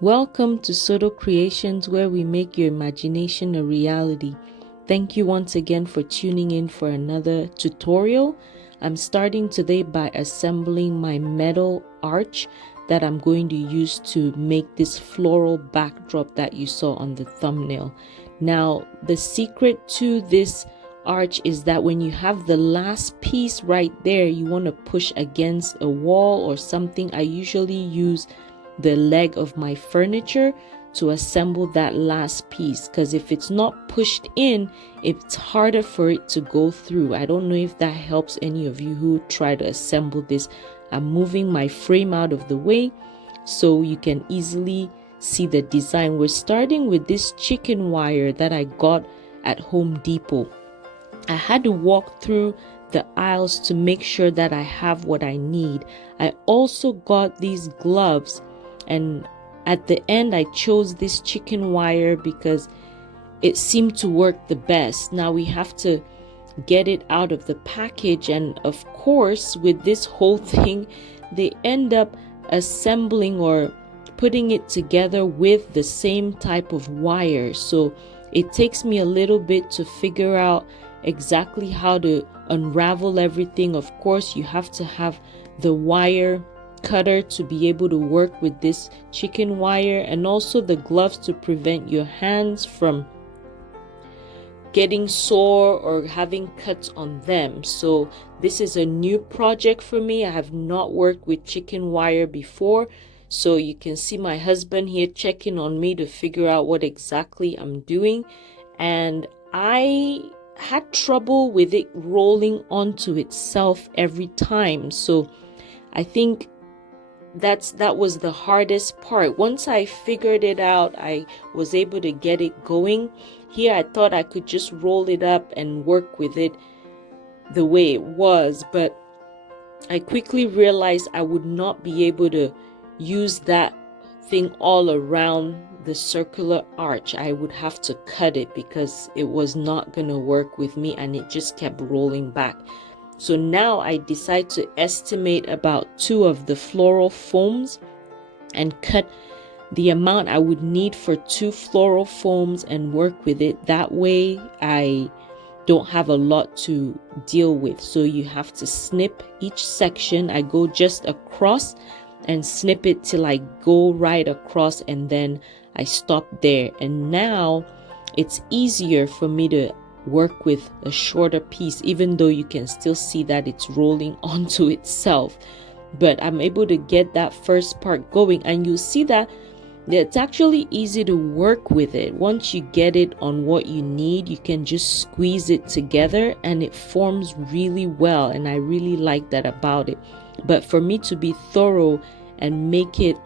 Welcome to Soto Creations, where we make your imagination a reality. Thank you once again for tuning in for another tutorial. I'm starting today by assembling my metal arch that I'm going to use to make this floral backdrop that you saw on the thumbnail. Now, the secret to this arch is that when you have the last piece right there, you want to push against a wall or something. I usually use the leg of my furniture to assemble that last piece, because if it's not pushed in, it's harder for it to go through. I don't know if that helps any of you who try to assemble this. I'm moving my frame out of the way so you can easily see the design. We're starting with this chicken wire that I got at Home Depot. I had to walk through the aisles to make sure that I have what I need. I also got these gloves, and at the end I chose this chicken wire because it seemed to work the best. Now we have to get it out of the package, and of course with this whole thing they end up assembling or putting it together with the same type of wire, so it takes me a little bit to figure out exactly how to unravel everything. Of course you have to have the wire cutter to be able to work with this chicken wire, and also the gloves to prevent your hands from getting sore or having cuts on them. So this is a new project for me. I have not worked with chicken wire before, so you can see my husband here checking on me to figure out what exactly I'm doing, and I had trouble with it rolling onto itself every time. So I think that was the hardest part. Once I figured it out, I was able to get it going. Here I thought I could just roll it up and work with it the way it was, but I quickly realized I would not be able to use that thing all around the circular arch. I would have to cut it because it was not gonna work with me, and it just kept rolling back. So now I decide to estimate about 2 of the floral foams and cut the amount I would need for 2 floral foams and work with it. That way I don't have a lot to deal with. So you have to snip each section. I go just across and snip it till I go right across, and then I stop there. And now it's easier for me to work with a shorter piece, even though you can still see that it's rolling onto itself. But I'm able to get that first part going, and you'll see that it's actually easy to work with it. Once you get it on what you need, you can just squeeze it together and it forms really well, and I really like that about it. But for me to be thorough and make it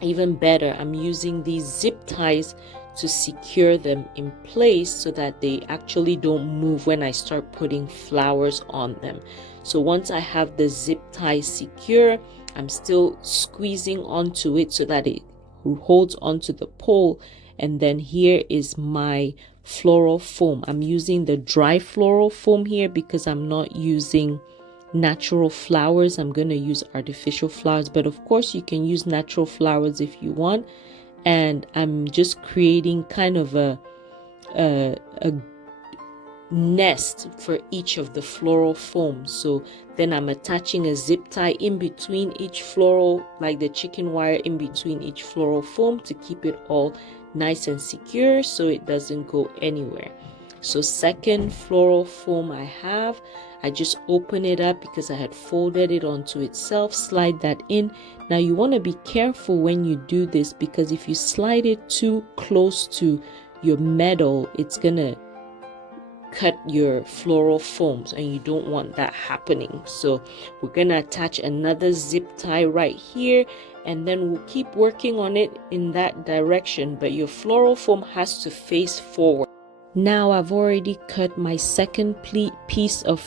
even better, I'm using these zip ties to secure them in place so that they actually don't move when I start putting flowers on them. So once I have the zip tie secure, I'm still squeezing onto it so that it holds onto the pole. And then here is my floral foam. I'm using the dry floral foam here because I'm not using natural flowers. I'm going to use artificial flowers, but of course you can use natural flowers if you want. And I'm just creating kind of a nest for each of the floral foams. So then I'm attaching a zip tie in between each floral, like the chicken wire in between each floral foam, to keep it all nice and secure so it doesn't go anywhere. So second floral foam I just open it up because I had folded it onto itself, slide that in. Now you want to be careful when you do this, because if you slide it too close to your metal, it's gonna cut your floral foams, and you don't want that happening. So we're gonna attach another zip tie right here, and then we'll keep working on it in that direction, but your floral foam has to face forward. Now I've already cut my second piece of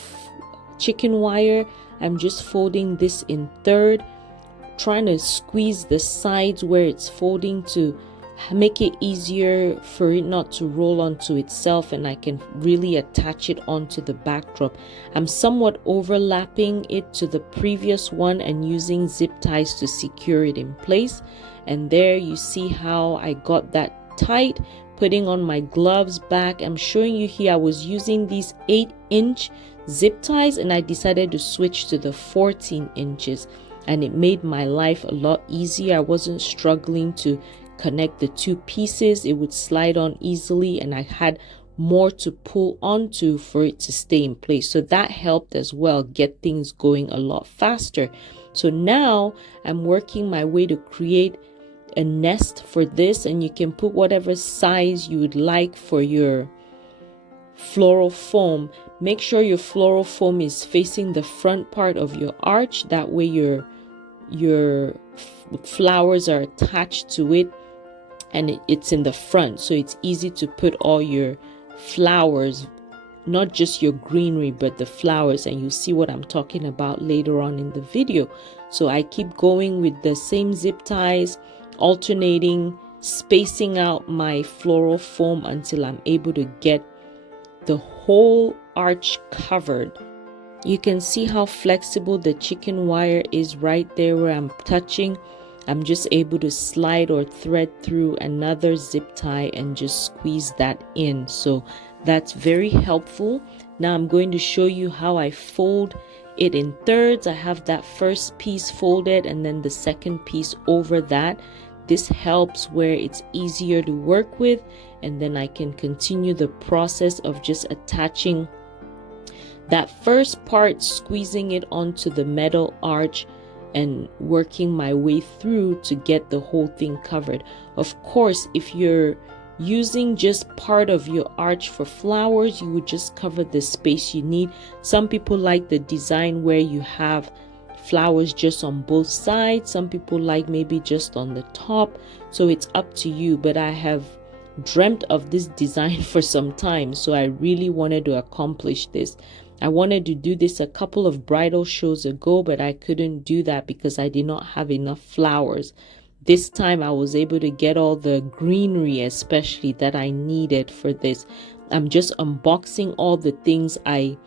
chicken wire. I'm just folding this in third, trying to squeeze the sides where it's folding to make it easier for it not to roll onto itself, and I can really attach it onto the backdrop. I'm somewhat overlapping it to the previous one and using zip ties to secure it in place. And there you see how I got that tight, putting on my gloves back. I'm showing you here I was using these 8-inch zip ties, and I decided to switch to the 14 inches, and it made my life a lot easier. I wasn't struggling to connect the two pieces. It would slide on easily, and I had more to pull onto for it to stay in place. So that helped as well get things going a lot faster. So now I'm working my way to create a nest for this, and you can put whatever size you would like for your floral foam. Make sure your floral foam is facing the front part of your arch. That way your flowers are attached to it, and it's in the front, so it's easy to put all your flowers, not just your greenery but the flowers, and you'll see what I'm talking about later on in the video. So I keep going with the same zip ties, alternating, spacing out my floral foam until I'm able to get the whole arch covered. You can see how flexible the chicken wire is right there where I'm touching. I'm just able to slide or thread through another zip tie and just squeeze that in. So that's very helpful. Now I'm going to show you how I fold it in thirds. I have that first piece folded and then the second piece over that. This helps where it's easier to work with, and then I can continue the process of just attaching that first part, squeezing it onto the metal arch and working my way through to get the whole thing covered. Of course, if you're using just part of your arch for flowers, you would just cover the space you need. Some people like the design where you have flowers just on both sides. Some people like maybe just on the top. So it's up to you, but I have dreamt of this design for some time, so I really wanted to accomplish this. I wanted to do this a couple of bridal shows ago, but I couldn't do that because I did not have enough flowers. This time I was able to get all the greenery especially that I needed for this. I'm just unboxing all the things I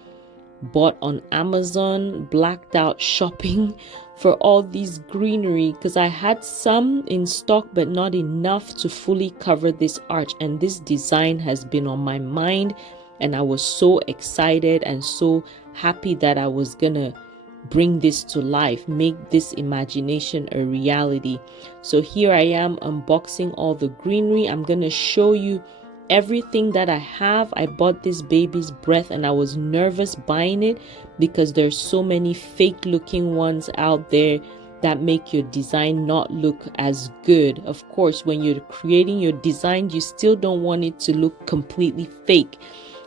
bought on Amazon, blacked out shopping for all these greenery because I had some in stock but not enough to fully cover this arch, and this design has been on my mind, and I was so excited and so happy that I was gonna bring this to life, make this imagination a reality. So here I am unboxing all the greenery. I'm gonna show you everything that I have. I bought this baby's breath and I was nervous buying it because there's so many fake looking ones out there that make your design not look as good. Of course, when you're creating your design, you still don't want it to look completely fake.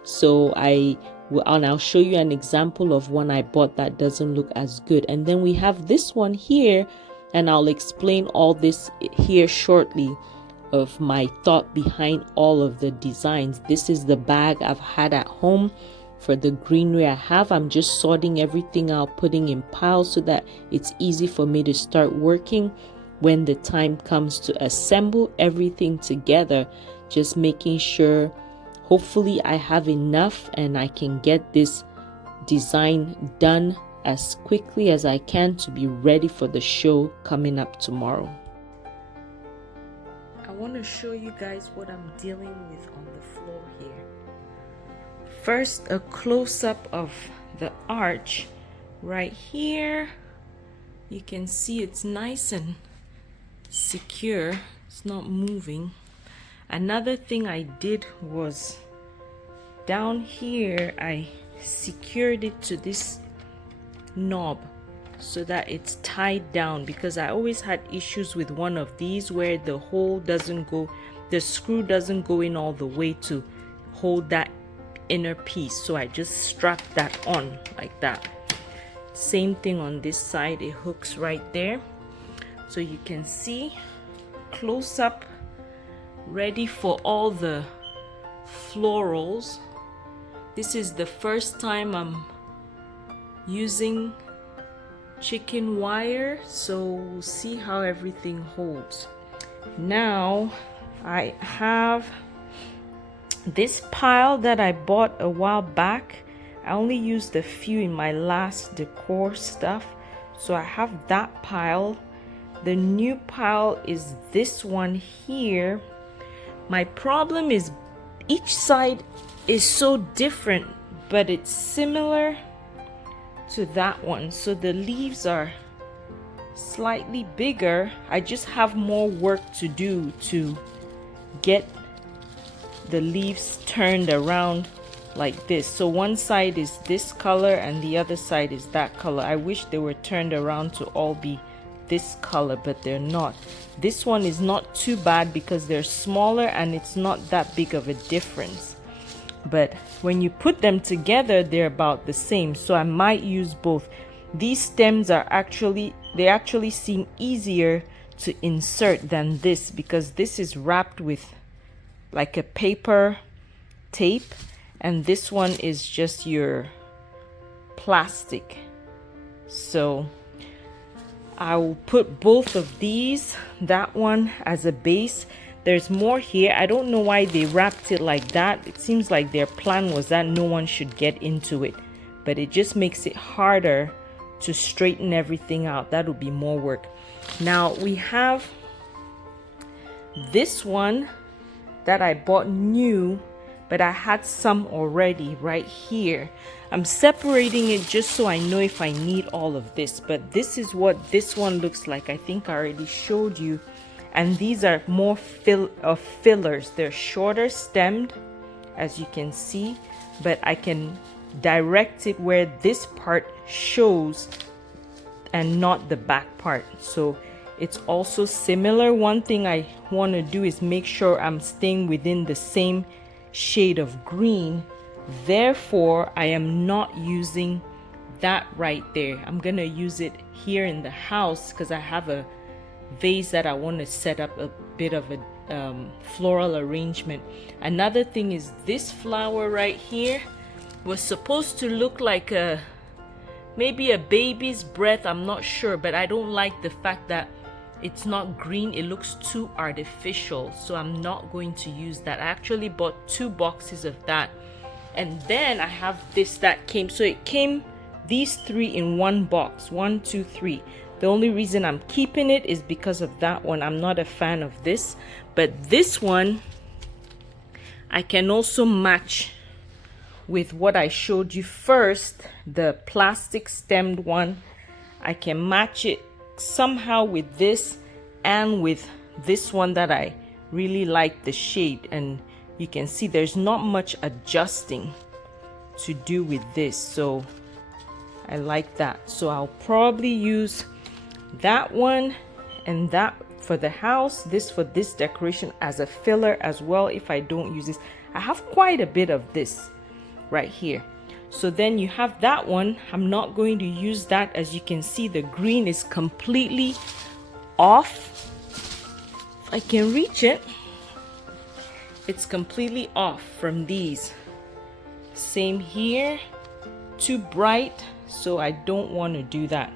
So I'll show you an example of one I bought that doesn't look as good. And then we have this one here, and I'll explain all this here shortly of my thought behind all of the designs. This is the bag I've had at home for the greenery I have. I'm just sorting everything out, putting in piles so that it's easy for me to start working when the time comes to assemble everything together. Just making sure, hopefully I have enough and I can get this design done as quickly as I can to be ready for the show coming up tomorrow. I want to show you guys what I'm dealing with on the floor here. First, a close-up of the arch right here. You can see it's nice and secure. It's not moving. Another thing I did was down here I secured it to this knob so that it's tied down, because I always had issues with one of these where the hole doesn't go, the screw doesn't go in all the way to hold that inner piece. So I just strapped that on like that. Same thing on this side, it hooks right there. So you can see close up, ready for all the florals. This is the first time I'm using chicken wire, so we'll see how everything holds. Now I have this pile that I bought a while back. I only used a few in my last decor stuff, so I have that pile. The new pile is this one here. My problem is each side is so different, but it's similar to that one. So the leaves are slightly bigger. I just have more work to do to get the leaves turned around like this. So one side is this color and the other side is that color. I wish they were turned around to all be this color, but they're not. This one is not too bad because they're smaller and it's not that big of a difference. But when you put them together, they're about the same. So I might use both. These stems are they actually seem easier to insert than this, because this is wrapped with like a paper tape and this one is just your plastic. So I will put both of these, that one as a base. There's more here. I don't know why they wrapped it like that. It seems like their plan was that no one should get into it, but it just makes it harder to straighten everything out. That would be more work. Now we have this one that I bought new, but I had some already right here. I'm separating it just so I know if I need all of this, but this is what this one looks like. I think I already showed you. And these are more fillers. They're shorter stemmed, as you can see, but I can direct it where this part shows and not the back part. So it's also similar. One thing I want to do is make sure I'm staying within the same shade of green. Therefore, I am not using that right there. I'm going to use it here in the house because I have a vase that I want to set up a bit of a floral arrangement. Another thing is this flower right here was supposed to look like maybe a baby's breath. I'm not sure, but I don't like the fact that it's not green. It looks too artificial, so I'm not going to use that. I actually bought 2 boxes of that, and then I have this that came. So it came these 3 in one box, 1, 2, 3. The only reason I'm keeping it is because of that one. I'm not a fan of this, but this one I can also match with what I showed you first, the plastic stemmed one. I can match it somehow with this and with this one that I really like the shade, and you can see there's not much adjusting to do with this, so I like that. So I'll probably use that one and that for the house, this for this decoration as a filler as well if I don't use this. I have quite a bit of this right here. So then you have that one. I'm not going to use that. As you can see, the green is completely off. If I can reach it, it's completely off from these. Same here, too bright, so I don't want to do that.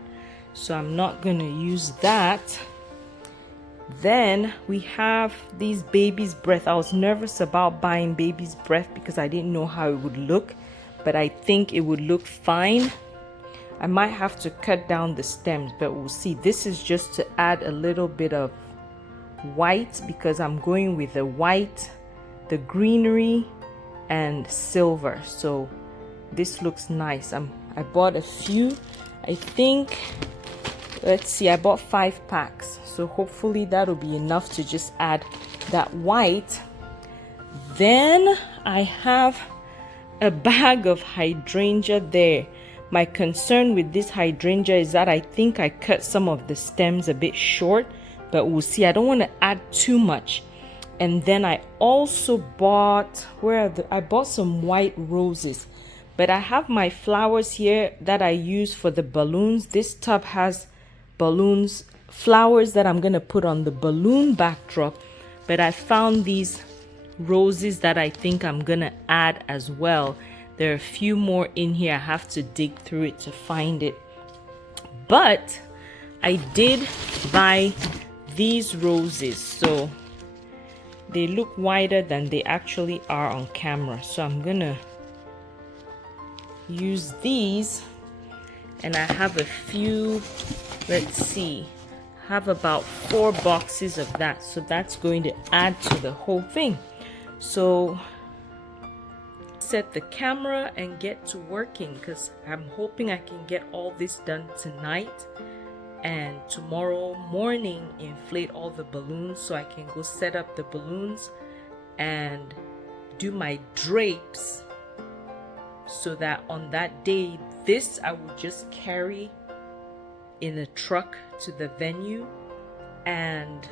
So I'm not going to use that. Then we have these baby's breath. I was nervous about buying baby's breath because I didn't know how it would look, but I think it would look fine. I might have to cut down the stems, but we'll see. This is just to add a little bit of white because I'm going with the white, the greenery, and silver. So this looks nice. I bought a few. I think, let's see, I bought 5 packs. So hopefully that'll be enough to just add that white. Then I have a bag of hydrangea there. My concern with this hydrangea is that I think I cut some of the stems a bit short, but we'll see. I don't want to add too much. And then I also bought, I bought some white roses, but I have my flowers here that I use for the balloons. This tub has balloons, flowers that I'm going to put on the balloon backdrop, but I found these roses that I think I'm going to add as well. There are a few more in here. I have to dig through it to find it. But I did buy these roses, so they look wider than they actually are on camera. So I'm gonna use these, and I have a few. Let's see, have about 4 boxes of that, so that's going to add to the whole thing. So set the camera and get to working, because I'm hoping I can get all this done tonight, and tomorrow morning inflate all the balloons so I can go set up the balloons and do my drapes, so that on that day, this I would just carry in a truck to the venue and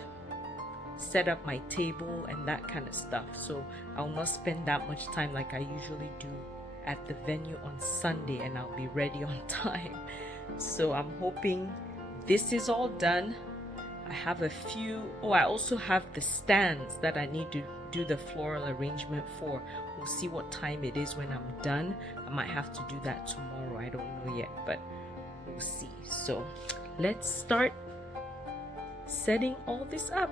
set up my table and that kind of stuff. So I'll not spend that much time like I usually do at the venue on Sunday, and I'll be ready on time. So I'm hoping this is all done. I have a few, I also have the stands that I need to do the floral arrangement for. We'll see what time it is when I'm done. I might have to do that tomorrow, I don't know yet, but we'll see. So let's start setting all this up.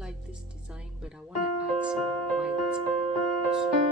like this design, but I want to add some white. So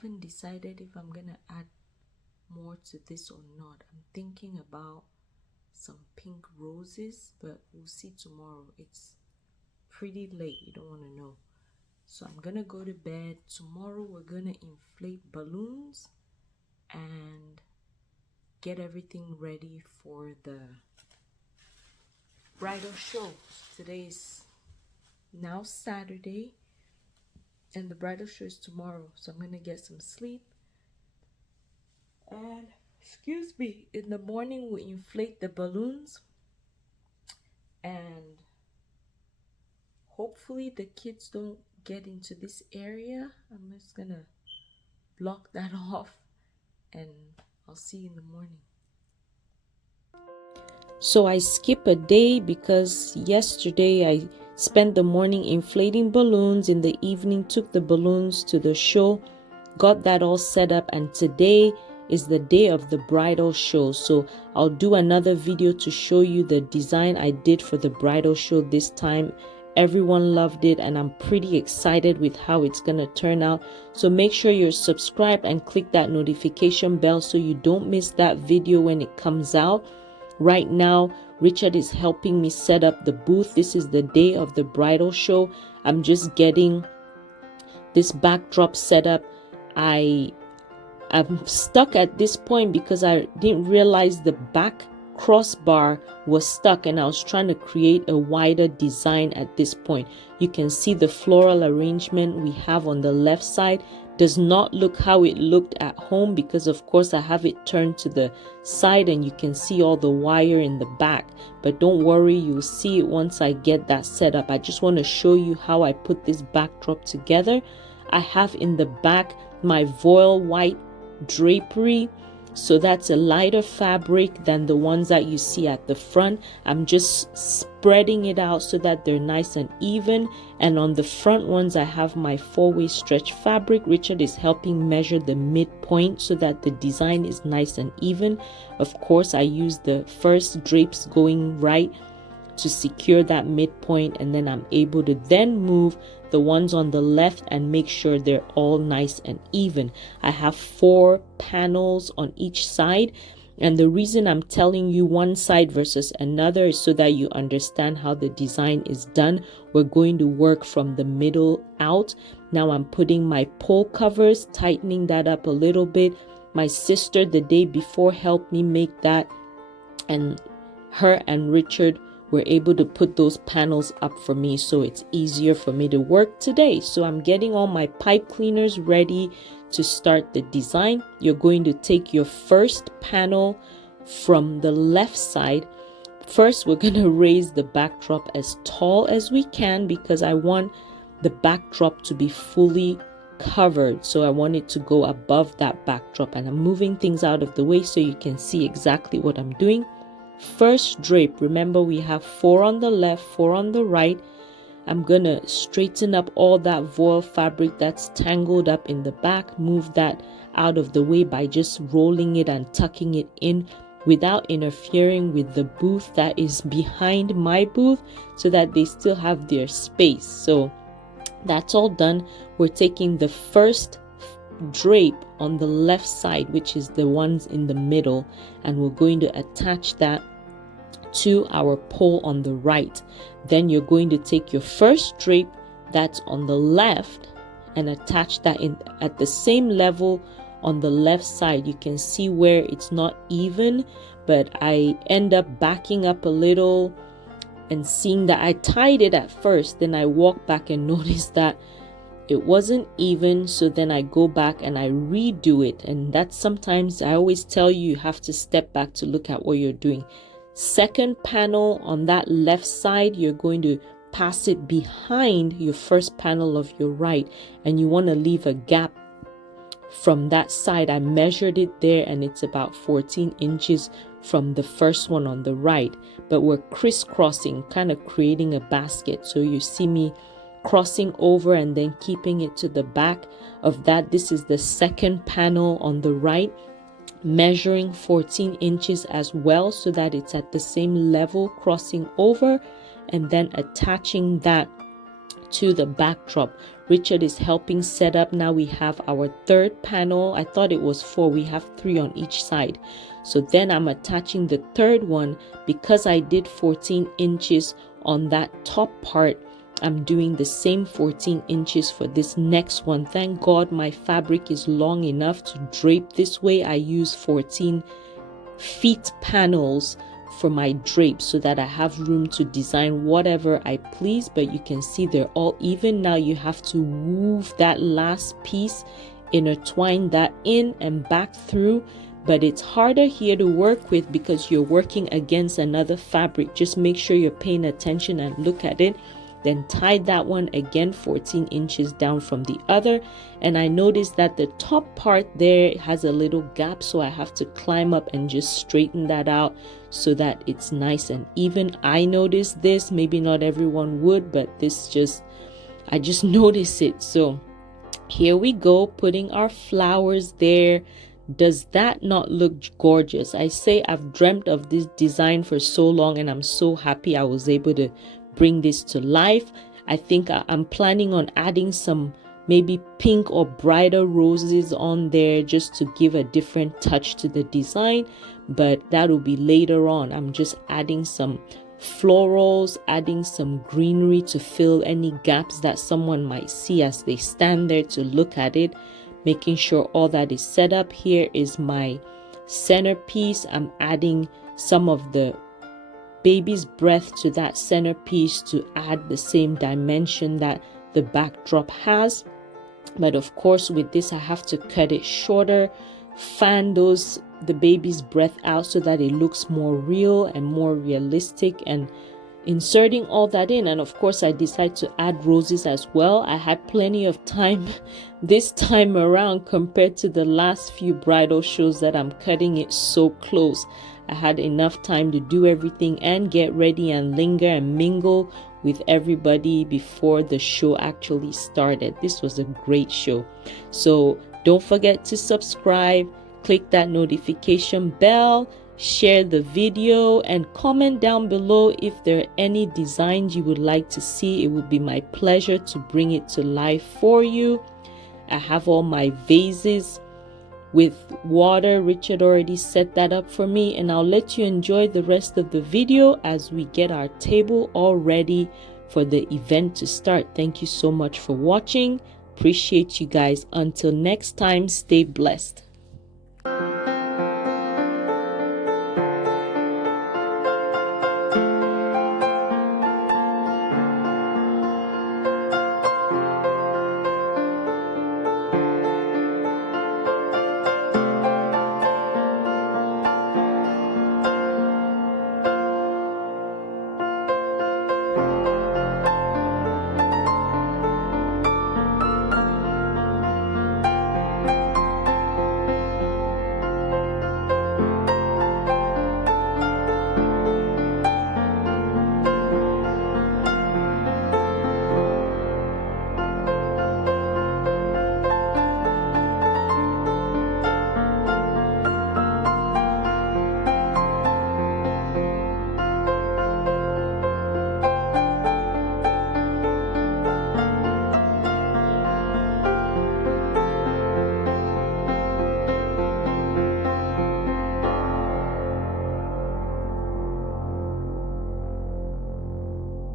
haven't decided if I'm gonna add more to this or not. I'm thinking about some pink roses, but we'll see tomorrow. It's pretty late, you don't want to know. So I'm gonna go to bed. Tomorrow we're gonna inflate balloons and get everything ready for the bridal show. Today is now Saturday and the bridal show is tomorrow, so I'm gonna get some sleep. And excuse me, in the morning we inflate the balloons and hopefully the kids don't get into this area. I'm just gonna block that off and I'll see you in the morning. So I skip a day because yesterday I spent the morning inflating balloons. In the evening took the balloons to the show, got that all set up, and today is the day of the bridal show. So I'll do another video to show you the design I did for the bridal show this time. Everyone loved it and I'm pretty excited with how it's gonna turn out. So make sure you're subscribed and click that notification bell so you don't miss that video when it comes out. Right now Richard is helping me set up the booth. This is the day of the bridal show. I'm just getting this backdrop set up. I'm stuck at this point because I didn't realize the back crossbar was stuck and I was trying to create a wider design at this point. You can see the floral arrangement we have on the left side does not look how it looked at home because of course I have it turned to the side and you can see all the wire in the back. But don't worry, you'll see it once I get that set up. I just want to show you how I put this backdrop together. I have in the back my voile white drapery, so that's a lighter fabric than the ones that you see at the front. I'm just spreading it out so that they're nice and even. And on the front ones I have my 4-way stretch fabric. Richard is helping measure the midpoint so that the design is nice and even. Of course I use the first drapes going right to secure that midpoint, and then I'm able to then move the ones on the left and make sure they're all nice and even. I have 4 panels on each side, and the reason I'm telling you one side versus another is so that you understand how the design is done. We're going to work from the middle out. Now I'm putting my pole covers, tightening that up a little bit. My sister the day before helped me make that, and her and Richard were able to put those panels up for me, so it's easier for me to work today. So I'm getting all my pipe cleaners ready to start the design. You're going to take your first panel from the left side. First, we're going to raise the backdrop as tall as we can because I want the backdrop to be fully covered. So I want it to go above that backdrop, and I'm moving things out of the way so you can see exactly what I'm doing. First drape, remember we have 4 on the left, 4 on the right. I'm gonna straighten up all that voile fabric that's tangled up in the back, move that out of the way by just rolling it and tucking it in without interfering with the booth that is behind my booth, so that they still have their space. So that's all done. We're taking the first drape on the left side, which is the ones in the middle, and we're going to attach that to our pole on the right. Then you're going to take your first drape that's on the left and attach that in at the same level on the left side. You can see where it's not even, but I end up backing up a little and seeing that I tied it at first, then I walk back and notice that it wasn't even. So then I go back and I redo it, and that's sometimes I always tell you have to step back to look at what you're doing. Second panel on that left side, you're going to pass it behind your first panel of your right, and you want to leave a gap from that side. I measured it there and it's about 14 inches from the first one on the right, but we're crisscrossing, kind of creating a basket. So you see me crossing over and then keeping it to the back of that. This is the second panel on the right, measuring 14 inches as well, so that it's at the same level, crossing over and then attaching that to the backdrop. Richard is helping set up. Now we have our third panel. I thought it was 4. We have 3 on each side. So then I'm attaching the third one. Because I did 14 inches on that top part, I'm doing the same 14 inches for this next one. Thank God my fabric is long enough to drape this way. I use 14 feet panels for my drape so that I have room to design whatever I please, but you can see they're all even. Now you have to move that last piece, intertwine that in and back through, but it's harder here to work with because you're working against another fabric. Just make sure you're paying attention and look at it. Then tie that one again 14 inches down from the other, and I noticed that the top part there has a little gap, so I have to climb up and just straighten that out so that it's nice and even. I noticed this, maybe not everyone would, but I just noticed it. So here we go, putting our flowers there. Does that not look gorgeous? I say I've dreamt of this design for so long, and I'm so happy I was able to bring this to life. I think I'm planning on adding some maybe pink or bridal roses on there just to give a different touch to the design, but that will be later on. I'm just adding some florals, adding some greenery to fill any gaps that someone might see as they stand there to look at it, making sure all that is set up. Here is my centerpiece. I'm adding some of the baby's breath to that centerpiece to add the same dimension that the backdrop has. But of course with this I have to cut it shorter, fan the baby's breath out so that it looks more real and more realistic, and inserting all that in. And of course I decided to add roses as well. I had plenty of time this time around compared to the last few bridal shows that I'm cutting it so close. I had enough time to do everything and get ready and linger and mingle with everybody before the show actually started. This was a great show. So don't forget to subscribe, click that notification bell, share the video, and comment down below if there are any designs you would like to see. It would be my pleasure to bring it to life for you. I have all my vases with water. Richard already set that up for me, and I'll let you enjoy the rest of the video as we get our table all ready for the event to start. Thank you so much for watching. Appreciate you guys. Until next time, stay blessed.